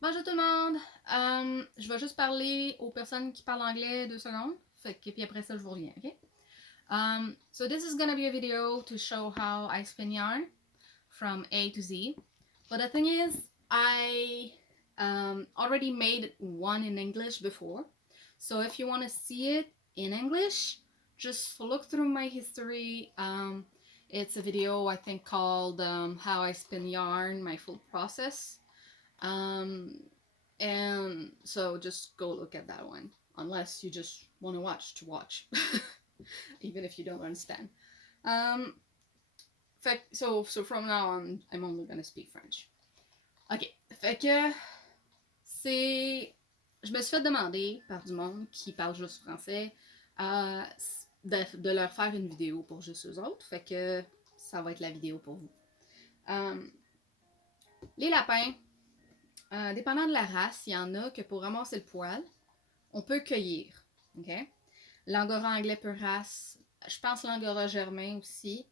Bonjour tout le monde! Je vais juste parler aux personnes qui parlent anglais 2 secondes. Fait que, puis après ça, je vous reviens, ok? So this is gonna be a video to show how I spin yarn from A to Z. But the thing is, I already made one in English before. So if you want to see it in English, just look through my history. It's a video I think called How I Spin Yarn, My Full Process. Um, and so just go look at that one, unless you just want to watch, even if you don't understand. Um, so from now on, I'm only gonna speak French. Ok, fait que c'est. Je me suis fait demander par du monde qui parle juste français euh, de leur faire une vidéo pour juste eux autres. Fait que ça va être la vidéo pour vous. Les lapins, dépendant de la race, il y en a que pour ramasser le poil, on peut cueillir. OK? L'angora anglais pure race, je pense l'angora germain aussi,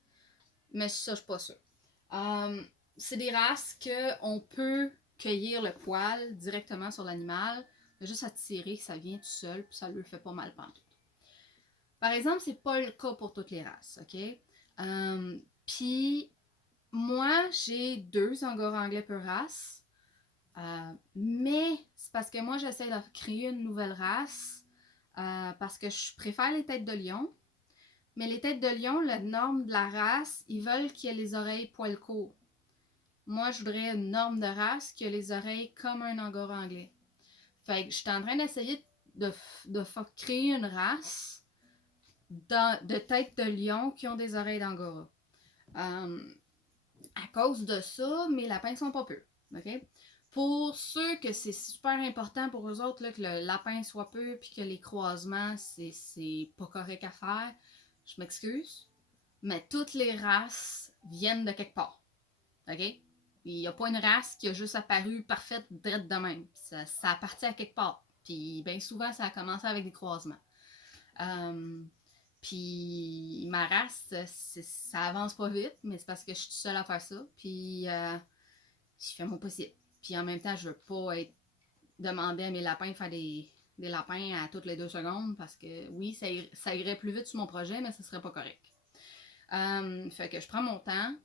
mais ça, je suis pas sûre. C'est des races qu'on peut cueillir le poil directement sur l'animal, juste à tirer, ça vient tout seul, puis ça lui fait pas mal pantoute. Par exemple, c'est pas le cas pour toutes les races, OK? Puis, moi, j'ai 2 angora anglais pure race. Mais c'est parce que moi, j'essaie de créer une nouvelle race parce que je préfère les têtes de lion. Mais les têtes de lion, la norme de la race, ils veulent qu'il y ait les oreilles poil court. Moi, je voudrais une norme de race qui a les oreilles comme un angora anglais. Fait que je suis en train d'essayer de créer une race de têtes de lion qui ont des oreilles d'angora. À cause de ça, mes lapins sont pas peu. OK? Pour ceux que c'est super important pour eux autres là, que le lapin soit peu puis que les croisements, c'est pas correct à faire, je m'excuse. Mais toutes les races viennent de quelque part. OK? Il n'y a pas une race qui a juste apparu parfaite drette de même. Ça appartient à quelque part. Puis bien souvent, ça a commencé avec des croisements. Puis ma race, ça avance pas vite, mais c'est parce que je suis seule à faire ça. Puis je fais mon possible. Puis en même temps, je veux pas être demander à mes lapins de faire des lapins à toutes les 2 secondes parce que oui, ça irait plus vite sur mon projet, mais ce serait pas correct. Fait que je prends mon temps,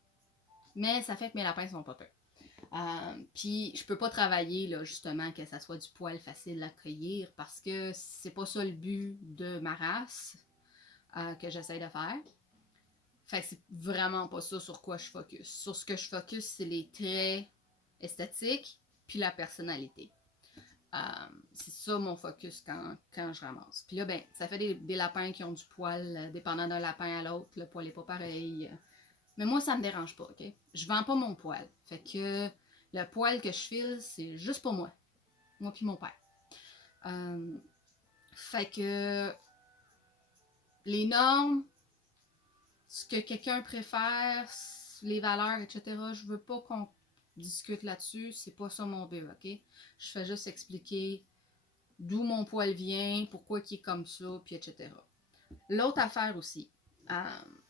mais ça fait que mes lapins sont pas peurs. Puis je peux pas travailler là, justement que ça soit du poil facile à cueillir parce que c'est pas ça le but de ma race que j'essaie de faire. Fait que c'est vraiment pas ça sur quoi je focus. Sur ce que je focus, c'est les traits esthétiques puis la personnalité. C'est ça mon focus quand je ramasse. Puis là, ben, ça fait des lapins qui ont du poil, dépendant d'un lapin à l'autre, le poil est pas pareil. Mais moi, ça me dérange pas, ok? Je vends pas mon poil. Fait que le poil que je file, c'est juste pour moi. Moi puis mon père. Fait que les normes, ce que quelqu'un préfère, les valeurs, etc., je veux pas qu'on discute là-dessus. C'est pas ça mon but, ok? Je fais juste expliquer d'où mon poil vient, pourquoi il est comme ça, puis etc. L'autre affaire aussi,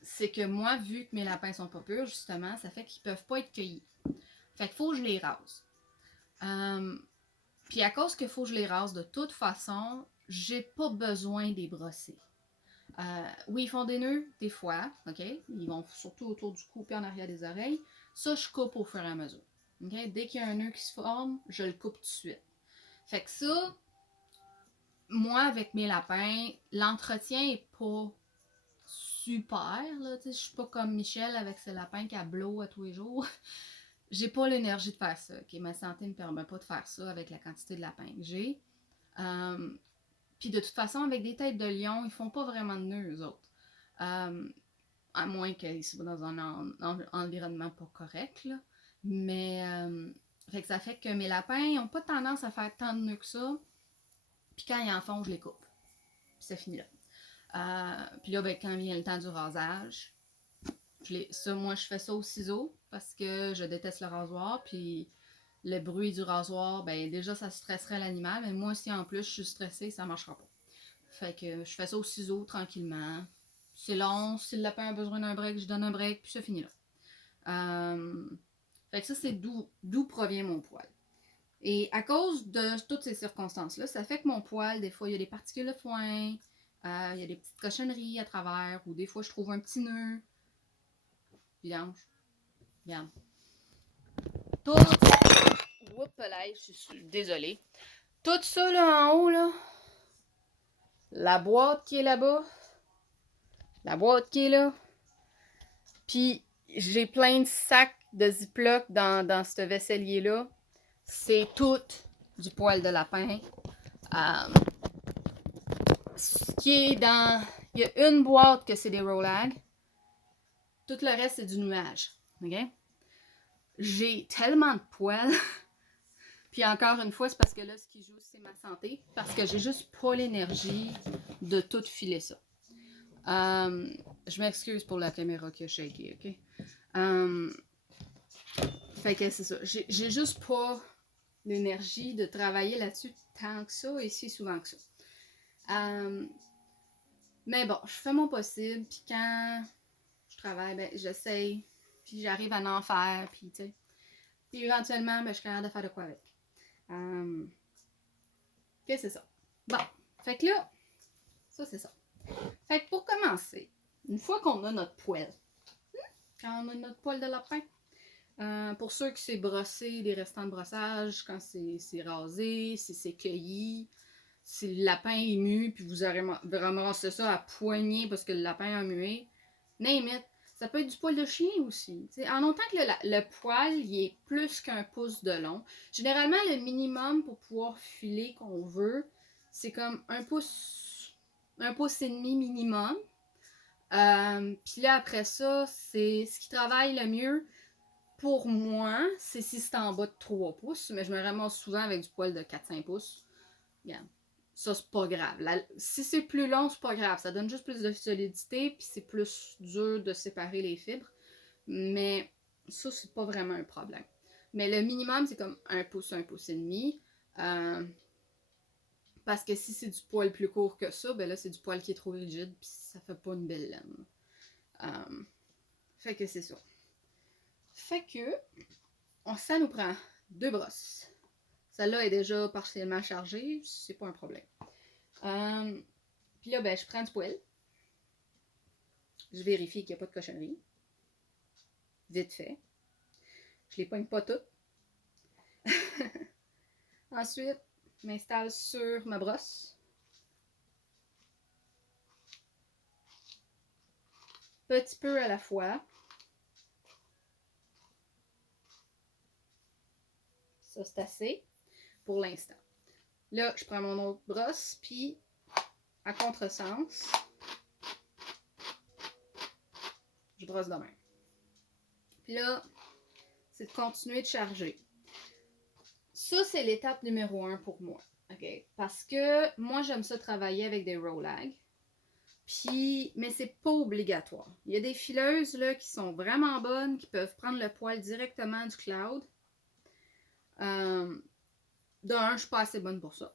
c'est que moi, vu que mes lapins sont pas purs, justement, ça fait qu'ils peuvent pas être cueillis. Fait qu'il faut que je les rase. Puis à cause qu'il faut que je les rase de toute façon, j'ai pas besoin des brosser. Oui, ils font des nœuds, des fois, ok? Ils vont surtout autour du cou et en arrière des oreilles. Ça, je coupe au fur et à mesure. Okay? Dès qu'il y a un nœud qui se forme, je le coupe tout de suite. Fait que ça, moi, avec mes lapins, l'entretien est pas super. Je suis pas comme Michel avec ses lapins qui a blow à tous les jours. J'ai pas l'énergie de faire ça. Okay? Ma santé me permet pas de faire ça avec la quantité de lapins que j'ai. Puis de toute façon, avec des têtes de lion, ils font pas vraiment de nœuds, eux autres. À moins qu'ils soient dans un environnement pas correct. Là. Mais fait que ça fait que mes lapins n'ont pas tendance à faire tant de nœuds que ça. Puis quand ils en font, je les coupe. Puis ça finit là. Puis là, ben, quand vient le temps du rasage, moi, je fais ça au ciseau parce que je déteste le rasoir. Puis le bruit du rasoir, ben déjà, ça stresserait l'animal. Mais moi, si en plus je suis stressée, ça marchera pas. Fait que je fais ça au ciseau tranquillement. C'est long. Si le lapin a besoin d'un break, je donne un break. Puis ça finit là. Fait que ça, c'est d'où provient mon poil. Et à cause de toutes ces circonstances-là, ça fait que mon poil, des fois, il y a des particules de foin, il y a des petites cochonneries à travers, ou des fois, je trouve un petit nœud. Vidange. Regarde. Tout. Oups, là, je suis désolée. Tout ça, là, en haut, là. La boîte qui est là-bas. La boîte qui est là. Puis, j'ai plein de sacs de Ziploc dans ce vaisselier-là. C'est tout du poil de lapin. Ce qui est dans... Il y a une boîte que c'est des Rolag. Tout le reste, c'est du nuage. OK? J'ai tellement de poils. Puis encore une fois, c'est parce que là, ce qui joue, c'est ma santé. Parce que j'ai juste pas l'énergie de tout filer ça. Je m'excuse pour la caméra qui a shaké, OK? Fait que c'est ça. J'ai juste pas l'énergie de travailler là-dessus tant que ça et si souvent que ça. Mais bon, je fais mon possible, puis quand je travaille, ben j'essaye, puis j'arrive à en faire, puis tu sais. Puis éventuellement, ben, je suis capable de faire de quoi avec. Que c'est ça. Bon, fait que là, ça c'est ça. Fait que pour commencer, une fois qu'on a notre poêle, quand on a notre poêle de lapin, pour ceux qui c'est brossé, des restants de brossage, quand c'est rasé, si c'est cueilli, si le lapin est mu, puis vous aurez ramassé ça à poignée parce que le lapin a mué, name it. Ça peut être du poil de chien aussi. T'sais, en longtemps que le poil il est plus qu'un pouce de long. Généralement, le minimum pour pouvoir filer qu'on veut, c'est comme un pouce et demi minimum. Puis là, après ça, c'est ce qui travaille le mieux. Pour moi, c'est si c'est en bas de 3 pouces, mais je me ramasse souvent avec du poil de 4-5 pouces. Regarde. Ça, c'est pas grave. Si c'est plus long, c'est pas grave. Ça donne juste plus de solidité, puis c'est plus dur de séparer les fibres. Mais ça, c'est pas vraiment un problème. Mais le minimum, c'est comme 1 pouce et demi. Parce que si c'est du poil plus court que ça, ben là, c'est du poil qui est trop rigide, puis ça fait pas une belle laine. Fait que c'est ça. Fait que, ça nous prend 2 brosses. Celle-là est déjà partiellement chargée, c'est pas un problème. Puis là, ben, je prends du poêle. Je vérifie qu'il n'y a pas de cochonnerie. Vite fait. Je les pogne pas toutes. Ensuite, je m'installe sur ma brosse. Petit peu à la fois. Ça, c'est assez pour l'instant. Là, je prends mon autre brosse, puis à contresens, je brosse de même. Puis là, c'est de continuer de charger. Ça, c'est l'étape numéro 1 pour moi. Okay? Parce que moi, j'aime ça travailler avec des Rolag. Puis, mais c'est pas obligatoire. Il y a des fileuses là, qui sont vraiment bonnes, qui peuvent prendre le poil directement du cloud. De un, je suis pas assez bonne pour ça.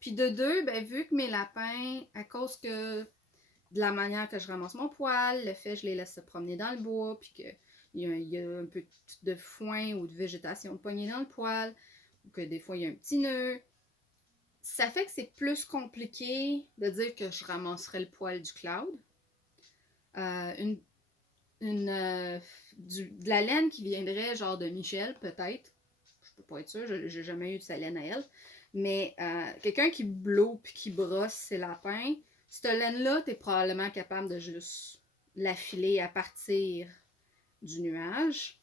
Puis de deux, ben, vu que mes lapins, à cause que de la manière que je ramasse mon poil, le fait que je les laisse se promener dans le bois, puis qu'il y a un peu de foin ou de végétation poignée dans le poil, ou que des fois il y a un petit nœud, ça fait que c'est plus compliqué de dire que je ramasserais le poil du cloud. De la laine qui viendrait genre de Michel, peut-être. Je peux pas être sûre, j'ai jamais eu de sa laine à elle. Mais quelqu'un qui blow puis qui brosse ses lapins, cette laine-là, t'es probablement capable de juste l'affiler à partir du nuage.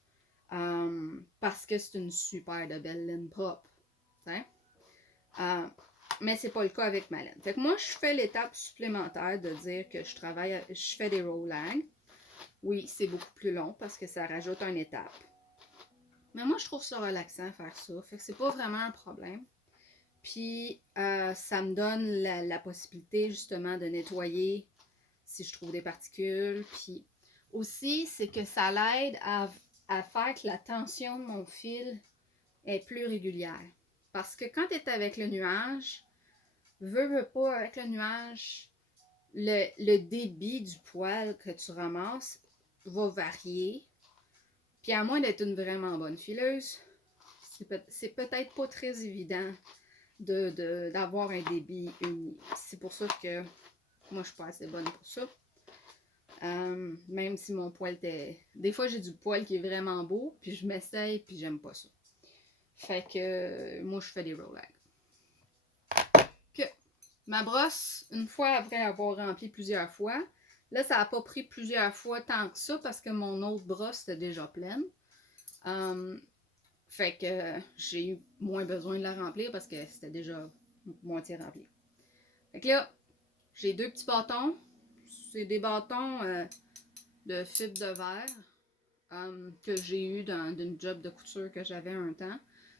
Parce que c'est une super de belle laine propre. Mais c'est pas le cas avec ma laine. Fait que moi, je fais l'étape supplémentaire de dire que je fais des Rolag. Oui, c'est beaucoup plus long parce que ça rajoute une étape. Mais moi, je trouve ça relaxant faire ça. Fait que c'est pas vraiment un problème. Puis, ça me donne la possibilité justement de nettoyer si je trouve des particules. Puis aussi, c'est que ça l'aide à faire que la tension de mon fil est plus régulière. Parce que quand tu es avec le nuage, veux pas, avec le nuage, le débit du poil que tu ramasses va varier. Puis à moins d'être une vraiment bonne fileuse, c'est peut-être pas très évident d'avoir un débit uni. C'est pour ça que moi, je suis pas assez bonne pour ça. Même si mon poil était... Des fois, j'ai du poil qui est vraiment beau, puis je m'essaye, puis j'aime pas ça. Fait que moi, je fais des roll-lags. Que ma brosse, une fois après avoir rempli plusieurs fois, là, ça n'a pas pris plusieurs fois tant que ça, parce que mon autre brosse était déjà pleine. Fait que j'ai eu moins besoin de la remplir, parce que c'était déjà moitié rempli. Fait que là, j'ai 2 petits bâtons. C'est des bâtons de fibre de verre que j'ai eu d'une job de couture que j'avais un temps.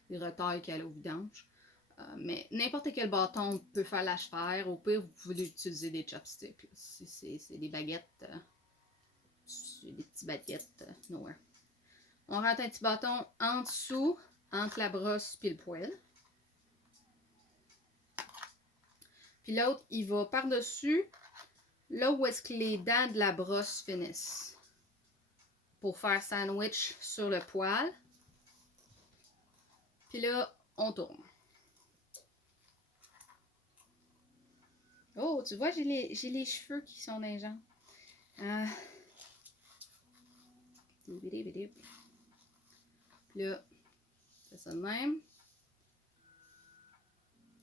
Des retails qui allaient au vidange. Mais n'importe quel bâton peut faire l'affaire. Au pire, vous pouvez utiliser des chopsticks. C'est des baguettes. C'est des petits baguettes. Nowhere. On rentre un petit bâton en dessous, entre la brosse et le poêle. Puis l'autre, il va par-dessus, là où est-ce que les dents de la brosse finissent. Pour faire sandwich sur le poêle. Puis là, on tourne. Oh, tu vois, j'ai les cheveux qui sont dans les jambes. Puis là, c'est ça de même.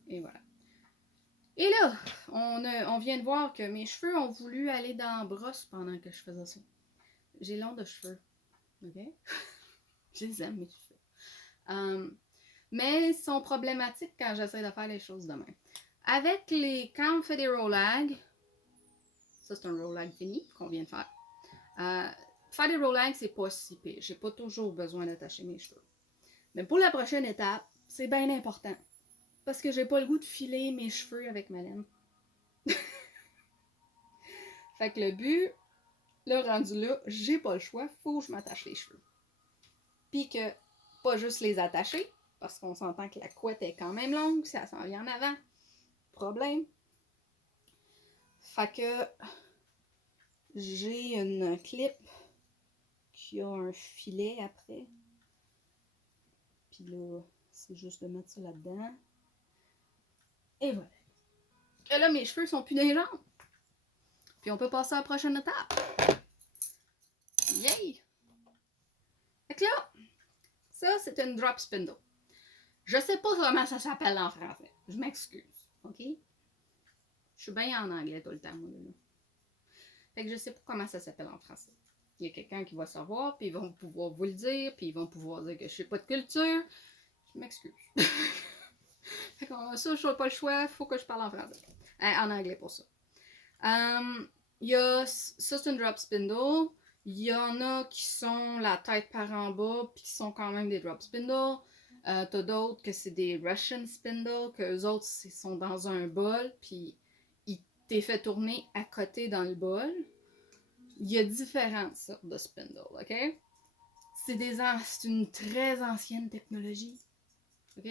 Et voilà. Et là, on vient de voir que mes cheveux ont voulu aller dans la brosse pendant que je faisais ça. J'ai long de cheveux. OK? Je les aime, mes cheveux. Mais ils sont problématiques quand j'essaie de faire les choses de même. Avec quand on fait des roll-lags, ça c'est un roll-lag fini qu'on vient de faire. Faire des roll-lags, c'est pas si pire. J'ai pas toujours besoin d'attacher mes cheveux. Mais pour la prochaine étape, c'est bien important. Parce que j'ai pas le goût de filer mes cheveux avec ma laine. Fait que le but, le rendu là, j'ai pas le choix, faut que je m'attache les cheveux. Puis que, pas juste les attacher, parce qu'on s'entend que la couette est quand même longue, si elle s'en vient en avant. Problème. Fait que, j'ai une clip qui a un filet après. Puis là, c'est juste de mettre ça là-dedans. Et voilà. Et là, mes cheveux sont plus dans les jambes. Puis on peut passer à la prochaine étape. Yay! Fait que là, ça, c'est une drop spindle. Je sais pas comment ça s'appelle en français. Je m'excuse. OK? Je suis bien en anglais tout le temps, moi, là. Fait que je sais pas comment ça s'appelle en français. Il y a quelqu'un qui va savoir, puis ils vont pouvoir vous le dire, puis ils vont pouvoir dire que je sais pas de culture. Je m'excuse. Fait que ça, je n'ai pas le choix, faut que je parle en français. En anglais pour ça. Il y a, ça c'est une drop spindle. Il y en a qui sont la tête par en bas, puis qui sont quand même des drop spindles. T'as d'autres que c'est des Russian spindles, que eux autres sont dans un bol, puis ils t'es fait tourner à côté dans le bol. Il y a différentes sortes de spindles, ok? C'est une très ancienne technologie, ok?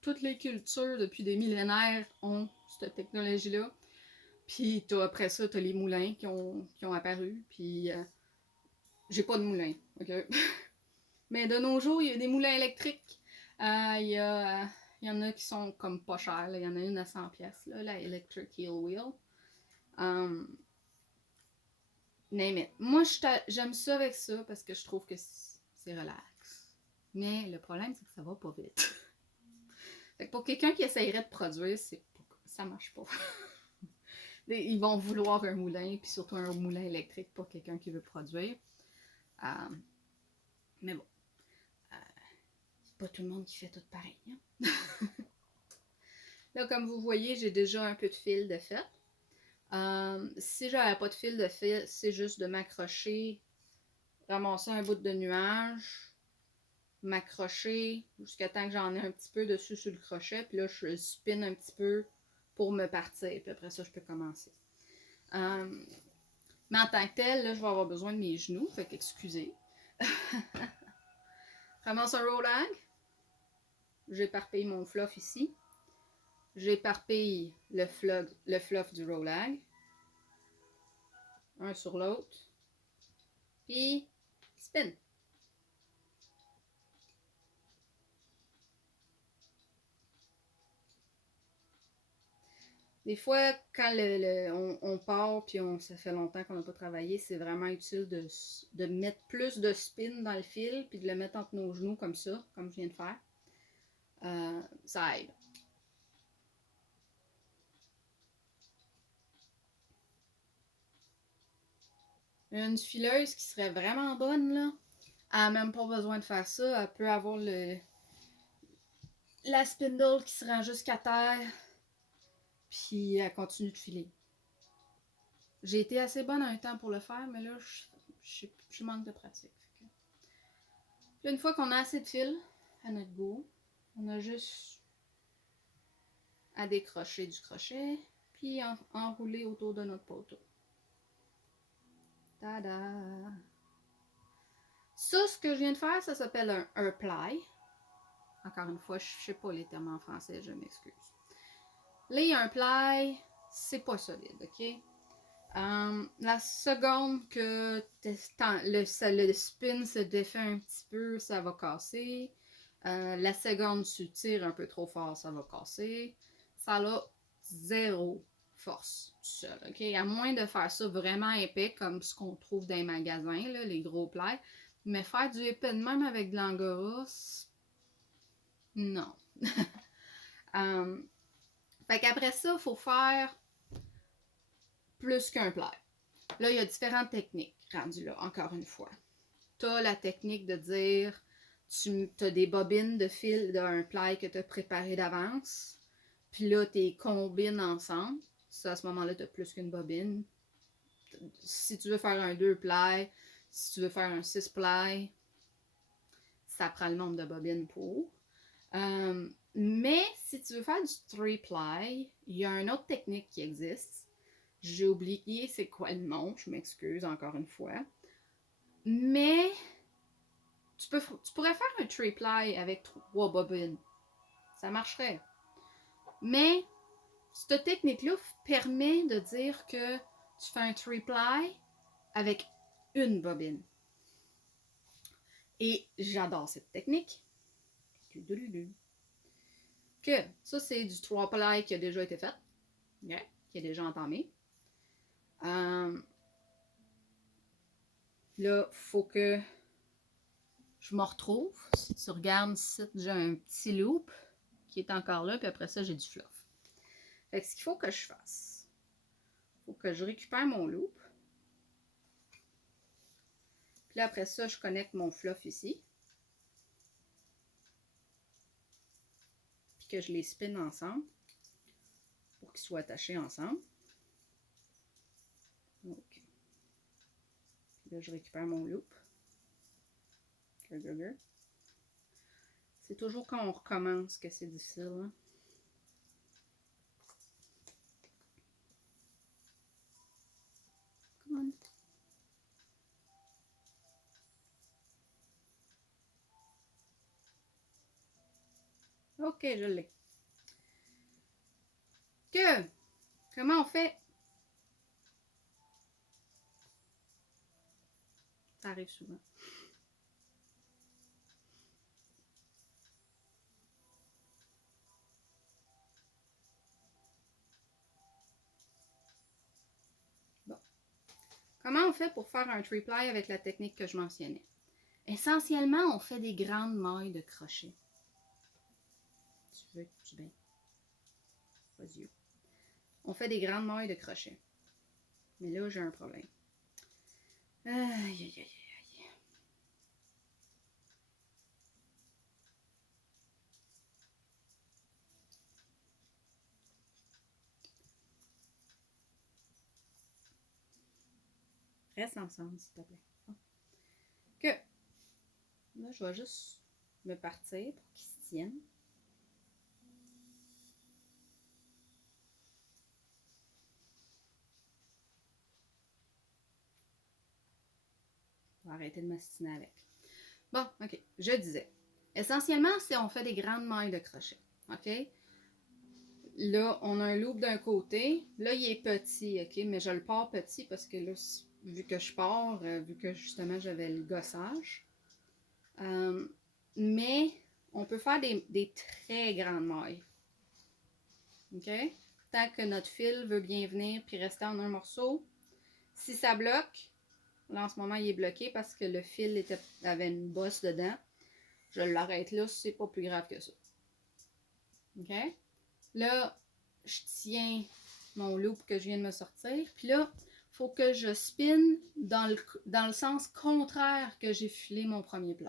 Toutes les cultures depuis des millénaires ont cette technologie-là. Puis après ça, t'as les moulins qui ont apparu. Puis j'ai pas de moulin, ok? Mais de nos jours, il y a des moulins électriques. Il y en a qui sont comme pas chers. Il y en a une à 100$, là, la Electric Heel Wheel. Name it. Moi, j'aime ça avec ça parce que je trouve que c'est relax. Mais le problème, c'est que ça va pas vite. Fait que pour quelqu'un qui essayerait de produire, ça marche pas. Ils vont vouloir un moulin, puis surtout un moulin électrique pour quelqu'un qui veut produire. Mais bon, c'est pas tout le monde qui fait tout pareil. Hein? Là, comme vous voyez, j'ai déjà un peu de fil de fait. Si j'avais pas de fil de fait, c'est juste de m'accrocher, ramasser un bout de nuage, m'accrocher jusqu'à temps que j'en ai un petit peu dessus sur le crochet, puis là, je spin un petit peu pour me partir, puis après ça, je peux commencer. Mais en tant que tel, là, je vais avoir besoin de mes genoux, fait qu'excusez. Ramasse un roll-lag. J'éparpille mon fluff ici. J'éparpille le fluff du roll-lag. Un sur l'autre. Puis, spin. Des fois, quand on part puis ça fait longtemps qu'on n'a pas travaillé, c'est vraiment utile de mettre plus de spin dans le fil puis de le mettre entre nos genoux comme ça, comme je viens de faire. Ça aide. Une fileuse qui serait vraiment bonne, là, elle n'a même pas besoin de faire ça. Elle peut avoir la spindle qui se rend jusqu'à terre, puis elle continue de filer. J'ai été assez bonne un temps pour le faire, mais là, je manque de pratique. Puis une fois qu'on a assez de fil à notre goût, on a juste à décrocher du crochet, puis enrouler autour de notre poteau. Tada! Ça, ce que je viens de faire, ça s'appelle un ply. Encore une fois, je ne sais pas les termes en français, je m'excuse. Là, il y a un ply, c'est pas solide, ok? La seconde que le spin se défait un petit peu, ça va casser. La seconde, tu tires un peu trop fort, ça va casser. Ça a zéro force tout seul, ok? À moins de faire ça vraiment épais, comme ce qu'on trouve dans les magasins, là, les gros plies. Mais faire du épais de même avec de l'angora, non. Fait qu'après ça, il faut faire plus qu'un ply. Là, il y a différentes techniques rendues là, encore une fois. Tu as la technique de dire tu as des bobines de fil d'un ply que tu as préparé d'avance. Puis là, tu les combines ensemble. Ça, à ce moment-là, tu as plus qu'une bobine. Si tu veux faire un 2 ply, si tu veux faire un 6 ply, ça prend le nombre de bobines pour. Mais si tu veux faire du 3 ply, il y a une autre technique qui existe. J'ai oublié c'est quoi le nom, je m'excuse encore une fois. Mais tu pourrais faire un 3 ply avec 3 bobines. Ça marcherait. Mais cette technique-là permet de dire que tu fais un 3 ply avec une bobine. Et j'adore cette technique. Que ça, c'est du 3 ply qui a déjà été fait. Okay, qui est déjà entamé. Là, il faut que je me retrouve. Si tu regardes ici, j'ai un petit loop qui est encore là, puis après ça, j'ai du fluff. Fait que ce qu'il faut que je fasse, il faut que je récupère mon loop. Puis là, après ça, je connecte mon fluff ici. Puis que je les spin ensemble pour qu'ils soient attachés ensemble. OK. Puis là, je récupère mon loop. C'est toujours quand on recommence que c'est difficile. Hein? Come on. OK, je l'ai. Comment on fait? Ça arrive souvent. Bon. Comment on fait pour faire un 3 ply avec la technique que je mentionnais? Essentiellement, on fait des grandes mailles de crochet. Tu veux, tu bien. Vas-y. On fait des grandes mailles de crochet. Mais là, j'ai un problème. Aïe, aïe, aïe, aïe. Reste ensemble, s'il te plaît. Que là, je vais juste me partir pour qu'ils se tiennent. On va arrêter de m'astiner avec. Bon, OK. Je disais. Essentiellement, c'est on fait des grandes mailles de crochet. OK? Là, on a un loop d'un côté. Là, il est petit, OK? Mais je le pars petit parce que là, vu que je pars, vu que justement j'avais le gossage. Mais on peut faire des très grandes mailles. OK? tant que notre fil veut bien venir puis rester en un morceau. Si ça bloque, là en ce moment il est bloqué parce que le fil avait une bosse dedans. Je l'arrête là, c'est pas plus grave que ça. OK? Là, je tiens mon loop que je viens de me sortir. Puis là, il faut que je spin dans le sens contraire que j'ai filé mon premier pli.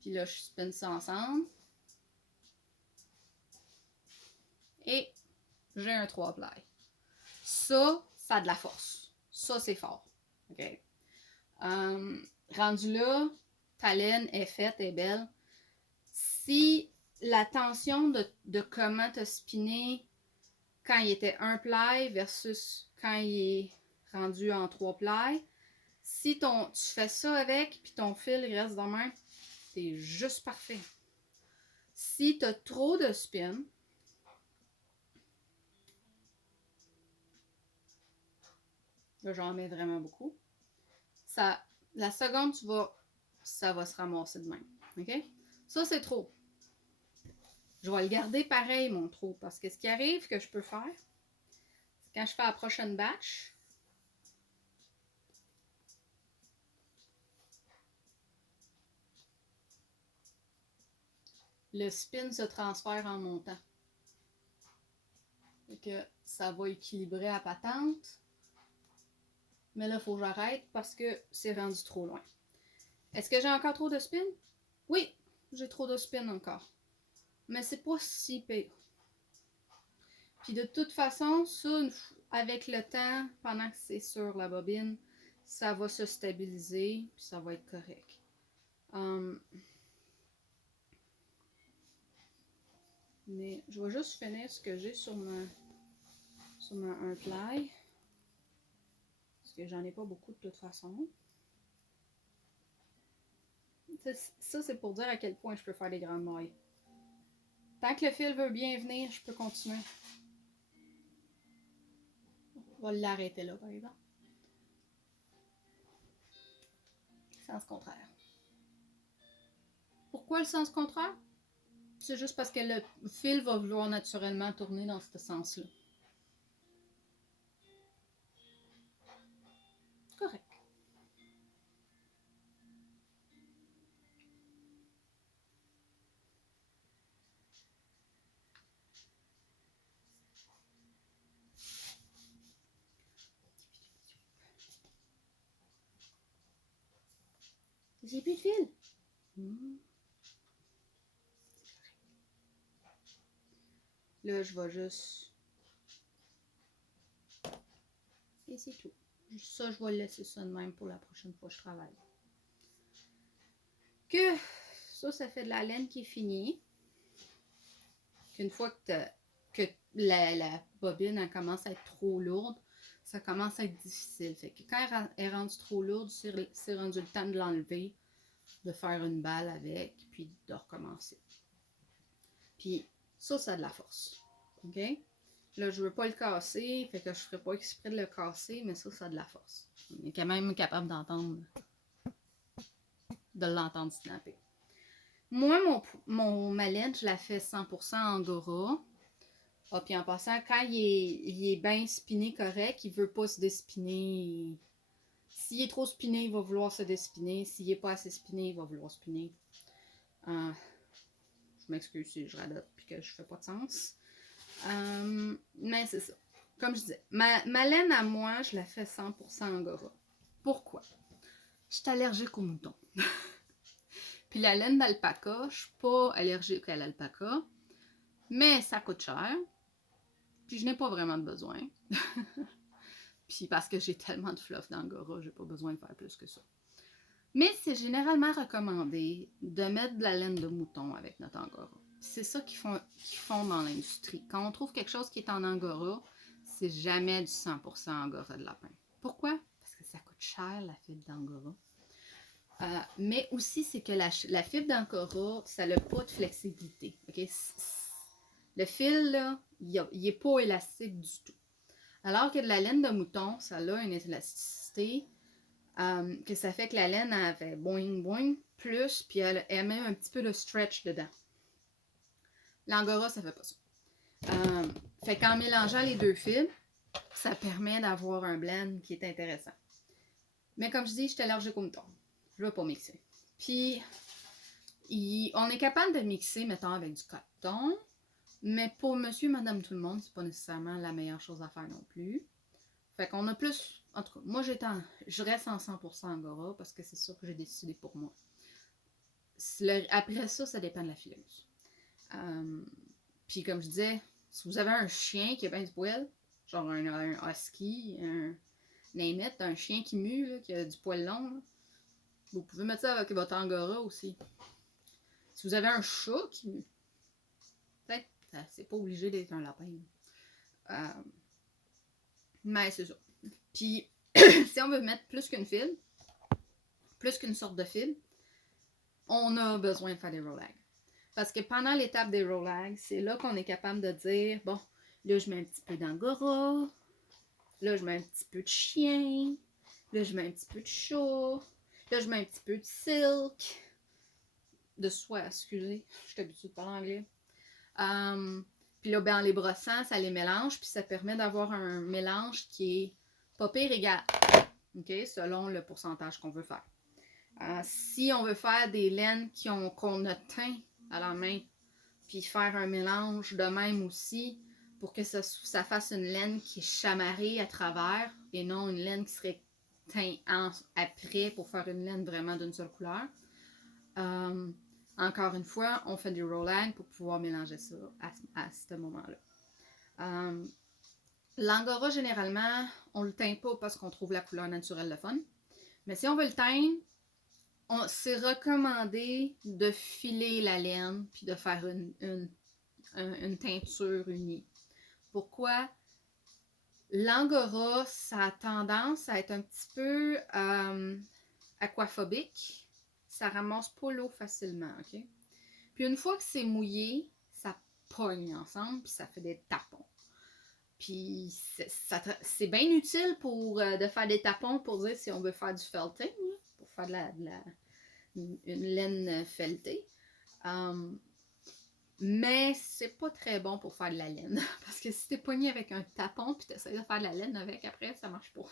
Puis là, je spin ça ensemble. Et j'ai un 3 ply. Ça a de la force. Ça, c'est fort. OK? Rendu là, ta laine est faite, est belle. Si la tension de comment te spinner quand il était un ply versus quand il est rendu en 3 ply, si tu fais ça avec puis ton fil reste dans la main, c'est juste parfait. Si tu as trop de spin, là j'en mets vraiment beaucoup, la seconde ça va se ramasser de même. OK? Ça c'est trop. Je vais le garder pareil, mon trou, parce que ce qui arrive que je peux faire, c'est quand je fais la prochaine batch, le spin se transfère en montant. Et que ça va équilibrer la patente. Mais là, il faut que j'arrête parce que c'est rendu trop loin. Est-ce que j'ai encore trop de spin? Oui, j'ai trop de spin encore. Mais c'est pas si pire. Puis de toute façon, ça, avec le temps, pendant que c'est sur la bobine, ça va se stabiliser, puis ça va être correct. Mais je vais juste finir ce que j'ai sur ma 1 ply. Parce que j'en ai pas beaucoup de toute façon. Ça, c'est pour dire à quel point je peux faire des grandes mailles. Tant que le fil veut bien venir, je peux continuer. On va l'arrêter là, par exemple. Sens contraire. Pourquoi le sens contraire? C'est juste parce que le fil va vouloir naturellement tourner dans ce sens-là. Correct. J'ai plus de fil. Là, je vais juste... Et c'est tout. Ça, je vais laisser ça de même pour la prochaine fois que je travaille. Que ça fait de la laine qui est finie. Qu'une fois que la bobine elle commence à être trop lourde, ça commence à être difficile. Fait que quand elle est rendue trop lourde, c'est rendu le temps de l'enlever, de faire une balle avec, puis de recommencer. Puis ça a de la force. OK? Là, je veux pas le casser, fait que je ferai pas exprès de le casser, mais ça a de la force. On est quand même capable de l'entendre snapper. Moi, ma laine, je la fais 100% Angora. Ah, puis en passant, quand il est bien spiné correct, il veut pas se despiner. S'il est trop spiné, il va vouloir se despiner. S'il est pas assez spiné, il va vouloir spinner. Je m'excuse si je radote puis que je fais pas de sens. Mais c'est ça. Comme je disais, ma laine à moi, je la fais 100% Angora. Pourquoi? Je suis allergique aux moutons. Puis la laine d'alpaca, je suis pas allergique à l'alpaca. Mais ça coûte cher. Puis je n'ai pas vraiment de besoin. Puis parce que j'ai tellement de fluff d'Angora, j'ai pas besoin de faire plus que ça. Mais c'est généralement recommandé de mettre de la laine de mouton avec notre Angora. C'est ça qu'ils font dans l'industrie. Quand on trouve quelque chose qui est en Angora, c'est jamais du 100% Angora de lapin. Pourquoi? Parce que ça coûte cher, la fibre d'Angora. Mais aussi, c'est que la fibre d'Angora, ça n'a pas de flexibilité. Okay? Le fil, là, il n'est pas élastique du tout. Alors que de la laine de mouton, ça a une élasticité que ça fait que la laine, elle fait boing, boing, puis elle met un petit peu de stretch dedans. L'Angora, ça fait pas ça. Fait qu'en mélangeant les deux fils, ça permet d'avoir un blend qui est intéressant. Mais comme je dis, je suis allergique au mouton. Je ne veux pas mixer. Puis, on est capable de mixer, mettons, avec du coton. Mais pour monsieur, madame, tout le monde, c'est pas nécessairement la meilleure chose à faire non plus. Fait qu'on a plus... En tout cas, moi, je reste en 100% Angora parce que c'est ça que j'ai décidé pour moi. Après ça, ça dépend de la fileuse. Puis comme je disais, si vous avez un chien qui a bien du poil, genre un husky, un name it, un chien qui mue, là, qui a du poil long, là, vous pouvez mettre ça avec votre Angora aussi. Si vous avez un chat qui mue, peut-être, c'est pas obligé d'être un lapin. Mais c'est ça. Puis, si on veut mettre plus qu'une file, plus qu'une sorte de fil, on a besoin de faire des roll-lags. Parce que pendant l'étape des roll-lags, c'est là qu'on est capable de dire, bon, là, je mets un petit peu d'angora, là, je mets un petit peu de chien, là, je mets un petit peu de chat, là, je mets un petit peu de silk, de soie, excusez, je suis habituée de parler anglais. Puis là, ben, en les brossant, ça les mélange, puis ça permet d'avoir un mélange qui est pas pire égal, okay, selon le pourcentage qu'on veut faire. Si on veut faire des laines qu'on a teint à la main, puis faire un mélange de même aussi, pour que ça fasse une laine qui est chamarrée à travers, et non une laine qui serait teinte après pour faire une laine vraiment d'une seule couleur. Encore une fois, on fait du roll-lag pour pouvoir mélanger ça à ce moment-là. L'angora, généralement, on le teint pas parce qu'on trouve la couleur naturelle le fun. Mais si on veut le teindre, c'est recommandé de filer la laine puis de faire une teinture unie. Pourquoi? L'angora, ça a tendance à être un petit peu aquaphobique. Ça ramasse pas l'eau facilement, ok? Puis une fois que c'est mouillé, ça pogne ensemble puis ça fait des tapons. Puis c'est bien utile de faire des tapons pour dire si on veut faire du felting, pour faire une laine feltée. Mais c'est pas très bon pour faire de la laine. Parce que si t'es pogné avec un tapon puis t'essayes de faire de la laine avec après, ça marche pas.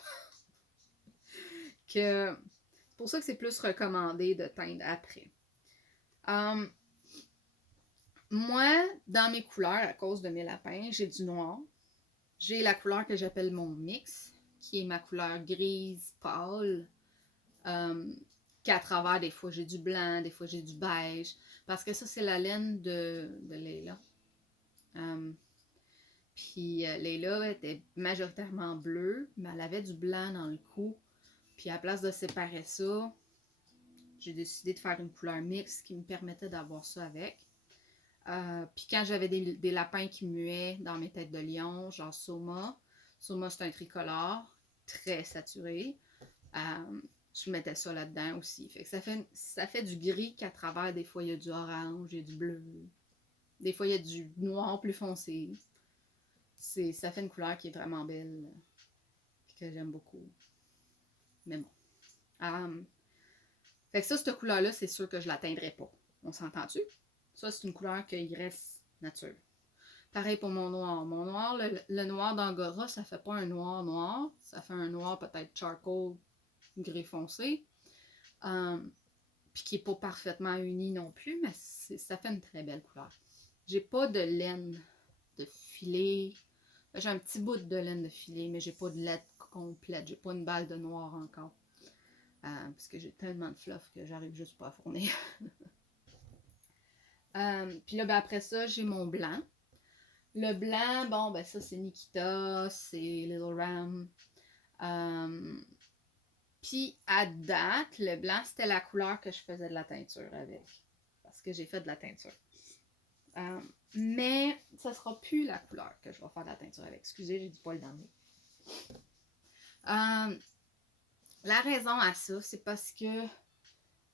C'est pour ça que c'est plus recommandé de teindre après. Moi, dans mes couleurs, à cause de mes lapins, j'ai du noir. J'ai la couleur que j'appelle mon mix, qui est ma couleur grise pâle. Qu'à travers, des fois j'ai du blanc, des fois j'ai du beige. Parce que ça, c'est la laine de Leila. Puis Leila était majoritairement bleue, mais elle avait du blanc dans le cou. Puis à la place de séparer ça, j'ai décidé de faire une couleur mixte qui me permettait d'avoir ça avec. Puis quand j'avais des lapins qui muaient dans mes têtes de lion, genre Soma. Soma, c'est un tricolore, très saturé. Je mettais ça là-dedans aussi. Fait que ça fait du gris qu'à travers, des fois, il y a du orange, il y a du bleu. Des fois, il y a du noir plus foncé. Ça fait une couleur qui est vraiment belle. Que j'aime beaucoup. Mais bon. Fait que ça, cette couleur-là, c'est sûr que je ne l'atteindrai pas. On s'entend-tu? Ça, c'est une couleur qui reste nature. Pareil pour mon noir. Mon noir, le noir d'Angora, ça fait pas un noir noir. Ça fait un noir peut-être charcoal, gris foncé. Puis qui n'est pas parfaitement uni non plus, mais ça fait une très belle couleur. J'ai pas de laine de filet. J'ai un petit bout de laine de filet, mais j'ai pas de laine complète. J'ai pas une balle de noir encore. Parce que j'ai tellement de fluff que j'arrive juste pas à fournir. Puis là, ben après ça, j'ai mon blanc. Le blanc, bon, ben ça, c'est Nikita, c'est Little Ram. Puis à date, le blanc, c'était la couleur que je faisais de la teinture avec. Parce que j'ai fait de la teinture. Mais ça sera plus la couleur que je vais faire de la teinture avec. Excusez, j'ai du poil dans le nez. La raison à ça, c'est parce que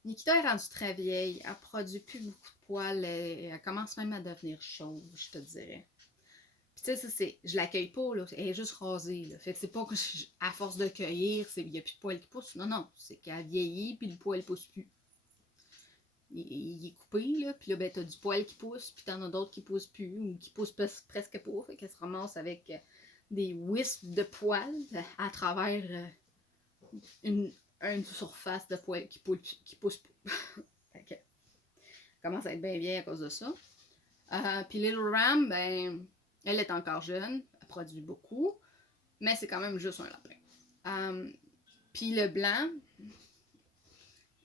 Nikita est rendue très vieille. Elle produit plus beaucoup de poils. Elle commence même à devenir chauve, je te dirais. Puis tu sais, ça, je l'accueille pas, là. Elle est juste rasée, là. Fait que c'est pas que à force de cueillir, il n'y a plus de poils qui poussent. Non, non. C'est qu'elle vieillit, puis le poil pousse plus. il est coupé, là, puis là, ben, t'as du poil qui pousse, puis t'en as d'autres qui poussent plus, ou qui poussent presque pas, fait qu'elle se ramasse avec des wisps de poils à travers une surface de poils qui pousse pas. Fait que, commence à être bien vieille à cause de ça. Puis Little Ram, ben, elle est encore jeune, elle produit beaucoup, mais c'est quand même juste un lapin. Puis le blanc,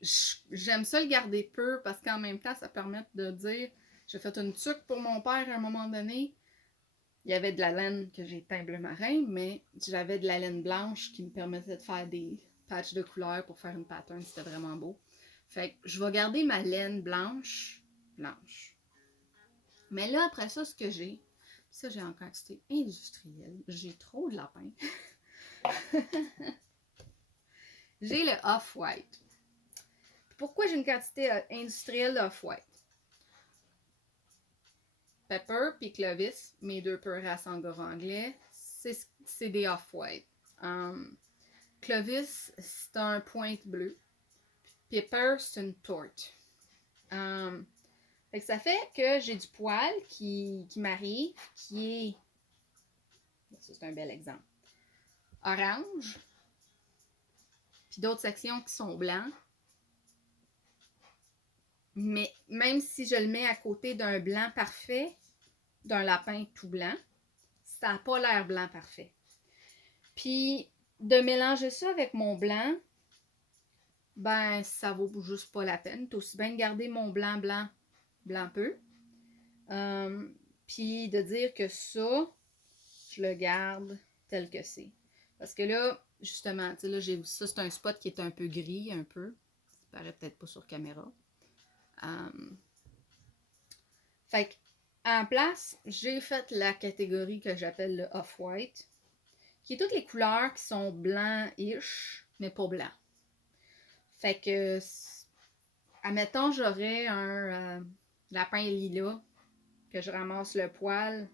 j'aime ça le garder peu parce qu'en même temps, ça permet de dire, j'ai fait une tuque pour mon père à un moment donné. Il y avait de la laine que j'ai teint bleu marin, mais j'avais de la laine blanche qui me permettait de faire des patchs de couleurs pour faire une pattern, c'était vraiment beau. Fait que je vais garder ma laine blanche. Mais là, après ça, ce que j'ai, ça j'ai en quantité industrielle, j'ai trop de lapins. J'ai le Off-White. Pourquoi j'ai une quantité industrielle d'Off-White? Pepper puis Clovis, mes deux peurs races angora anglais, c'est des Off-White. Clovis, c'est un pointe bleu. Pepper, c'est une torte. Fait que ça fait que j'ai du poil qui m'arrive, qui est... Ça, c'est un bel exemple. Orange. Puis d'autres sections qui sont blancs. Mais même si je le mets à côté d'un blanc parfait, d'un lapin tout blanc, ça n'a pas l'air blanc parfait. Puis de mélanger ça avec mon blanc, ben ça vaut juste pas la peine. T'as aussi bien de garder mon blanc peu. Puis de dire que ça, je le garde tel que c'est. Parce que là, justement, tu sais, là, ça, c'est un spot qui est un peu gris, un peu. Ça paraît peut-être pas sur caméra. Fait que, en place, j'ai fait la catégorie que j'appelle le Off-White, qui est toutes les couleurs qui sont blanc-ish, mais pas blanc. Fait que, admettons, j'aurais un lapin lilas, que je ramasse le poil.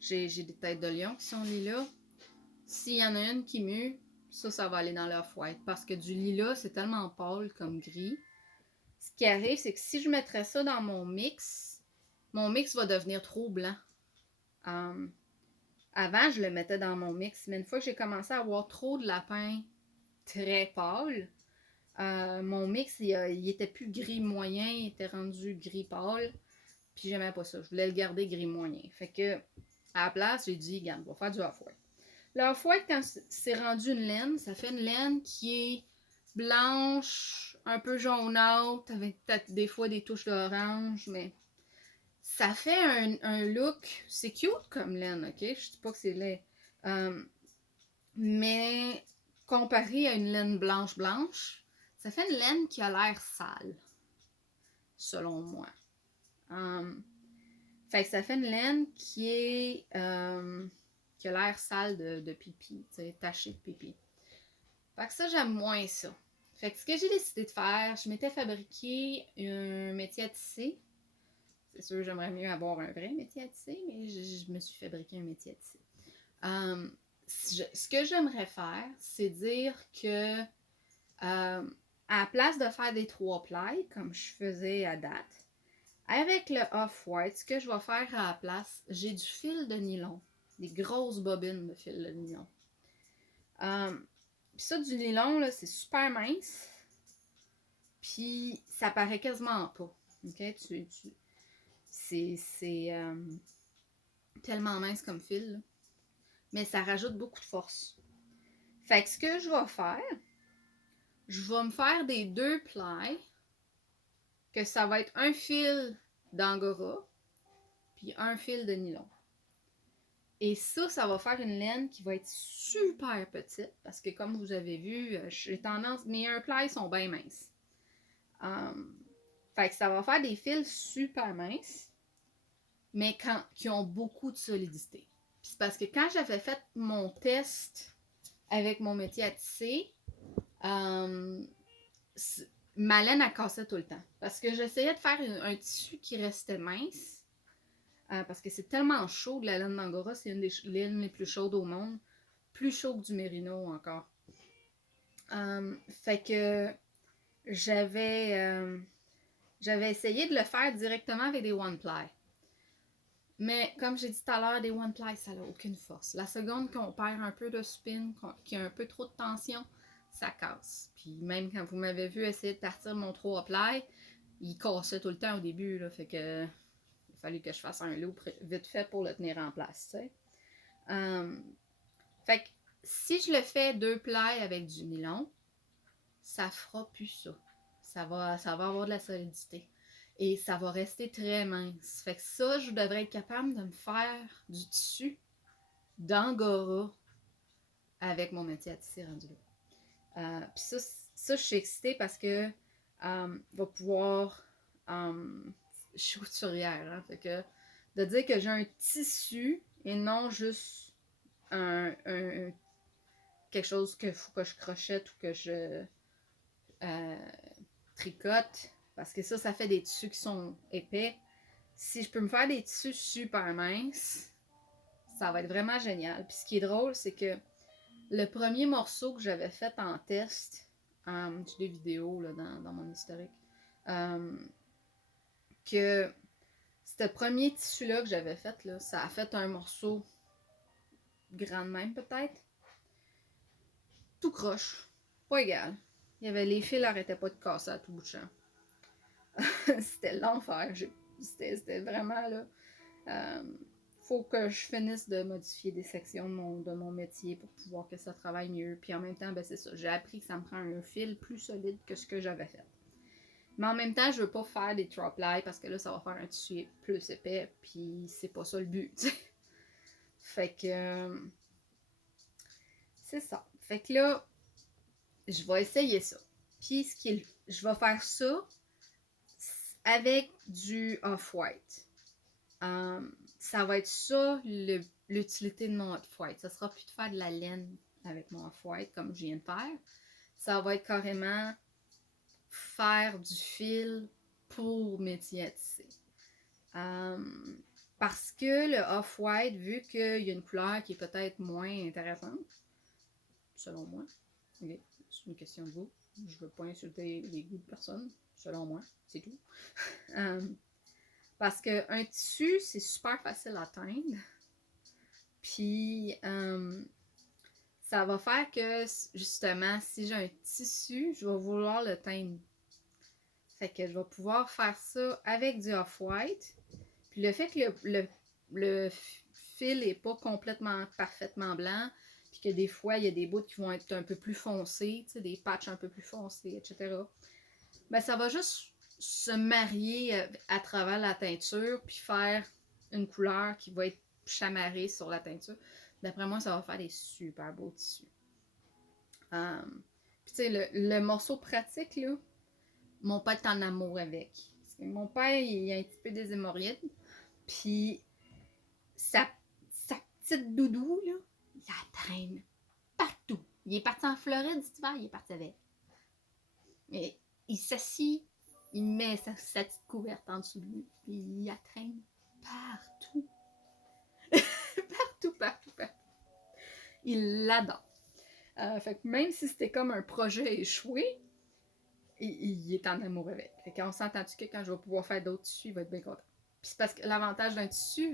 J'ai des têtes de lion qui sont lilas. S'il y en a une qui mue, ça va aller dans l'off-white. Parce que du lilas, c'est tellement pâle comme gris. Ce qui arrive, c'est que si je mettrais ça dans mon mix va devenir trop blanc. Avant, je le mettais dans mon mix, mais une fois que j'ai commencé à avoir trop de lapins très pâles, mon mix, il était plus gris moyen, il était rendu gris pâle. Puis j'aimais pas ça. Je voulais le garder gris moyen. Fait que, à la place, j'ai dit, regarde, on va faire du off-white. Le off-white, quand c'est rendu une laine, ça fait une laine qui est blanche, un peu jaunâtre, avec peut-être des fois des touches d'orange, mais ça fait un look. C'est cute comme laine, ok? Je dis pas que c'est laid. Mais comparé à une laine blanche, ça fait une laine qui a l'air sale, selon moi. Fait que ça fait une laine qui est qui a l'air sale de pipi, tu sais, tachée de pipi. Fait que ça, j'aime moins ça. Fait que ce que j'ai décidé de faire, je m'étais fabriqué un métier à tisser. C'est sûr, j'aimerais mieux avoir un vrai métier à tisser, mais je me suis fabriqué un métier à tisser. Ce que j'aimerais faire, c'est dire que à la place de faire des 3 plis, comme je faisais à date, avec le Off-White, ce que je vais faire à la place, j'ai du fil de nylon. Des grosses bobines de fil de nylon. Puis ça, du nylon, là, c'est super mince. Puis ça paraît quasiment pas. Ok? C'est tellement mince comme fil. Là. Mais ça rajoute beaucoup de force. Fait que ce que je vais faire, je vais me faire des 2 plis. Que ça va être un fil d'angora. Puis un fil de nylon. Et ça va faire une laine qui va être super petite. Parce que comme vous avez vu, j'ai tendance... Mes 1 ply sont bien minces. Fait que ça va faire des fils super minces. Mais qui ont beaucoup de solidité. Puis c'est parce que quand j'avais fait mon test avec mon métier à tisser, ma laine a cassé tout le temps. Parce que j'essayais de faire un tissu qui restait mince. Parce que c'est tellement chaud de la laine d'angora, c'est une des laines les plus chaudes au monde. Plus chaud que du mérino encore. Fait que j'avais j'avais essayé de le faire directement avec des one-ply. Mais comme j'ai dit tout à l'heure, des one-ply, ça n'a aucune force. La seconde qu'on perd un peu de spin, qu'il y a un peu trop de tension, ça casse. Puis même quand vous m'avez vu essayer de partir mon 3-ply, il cassait tout le temps au début, là, fait que il a fallu que je fasse un loop vite fait pour le tenir en place, tu sais. Fait que si je le fais 2 plis avec du nylon, ça fera plus ça. Ça va avoir de la solidité. Et ça va rester très mince. Fait que ça, je devrais être capable de me faire du tissu d'angora avec mon métier à tisser rendu là. Puis ça, je suis excitée parce que va pouvoir... je suis couturière, hein, fait que de dire que j'ai un tissu et non juste quelque chose qu'il faut que je crochette ou que je tricote, parce que ça fait des tissus qui sont épais. Si je peux me faire des tissus super minces, ça va être vraiment génial. Puis ce qui est drôle, c'est que le premier morceau que j'avais fait en test, j'ai des vidéos là, dans mon historique, que ce premier tissu-là que j'avais fait, là, ça a fait un morceau grand de même peut-être. Tout croche. Pas égal. Il y avait les fils n'arrêtaient pas de casser à tout bout de champ. C'était l'enfer. C'était vraiment là. Faut que je finisse de modifier des sections de mon métier pour pouvoir que ça travaille mieux. Puis en même temps, ben c'est ça. J'ai appris que ça me prend un fil plus solide que ce que j'avais fait. Mais en même temps, je veux pas faire des trois-ply parce que là, ça va faire un tissu plus épais. Puis c'est pas ça le but. T'sais. Fait que c'est ça. Fait que là, je vais essayer ça. Puis je vais faire ça avec du off-white. Ça va être ça l'utilité de mon off-white. Ça sera plus de faire de la laine avec mon off-white comme je viens de faire. Ça va être carrément faire du fil pour métier à tisser. Parce que le off-white, vu qu'il y a une couleur qui est peut-être moins intéressante, selon moi, okay, c'est une question de goût. Je ne veux pas insulter les goûts de personne, selon moi, c'est tout. Parce qu'un tissu, c'est super facile à teindre. Puis, ça va faire que, justement, si j'ai un tissu, je vais vouloir le teindre. Fait que je vais pouvoir faire ça avec du off-white. Puis le fait que le fil n'est pas complètement parfaitement blanc, puis que des fois, il y a des bouts qui vont être un peu plus foncés, tu sais, des patchs un peu plus foncés, etc. Ben, ça va juste se marier à travers la teinture, puis faire une couleur qui va être chamarrée sur la teinture. D'après moi, ça va faire des super beaux tissus. Puis tu sais, le morceau pratique, là, mon père est en amour avec. Parce que mon père, il a un petit peu des hémorroïdes. Puis sa petite doudou, là, il la traîne partout. Il est parti en Floride cet hiver, il est parti avec. Mais il s'assit, il met sa petite couverte en dessous de lui, puis il la traîne partout. partout. Il l'adore. Fait que même si c'était comme un projet échoué, il est en amour avec. Fait qu'on s'entend-tu que quand je vais pouvoir faire d'autres tissus, il va être bien content. Puis c'est parce que l'avantage d'un tissu,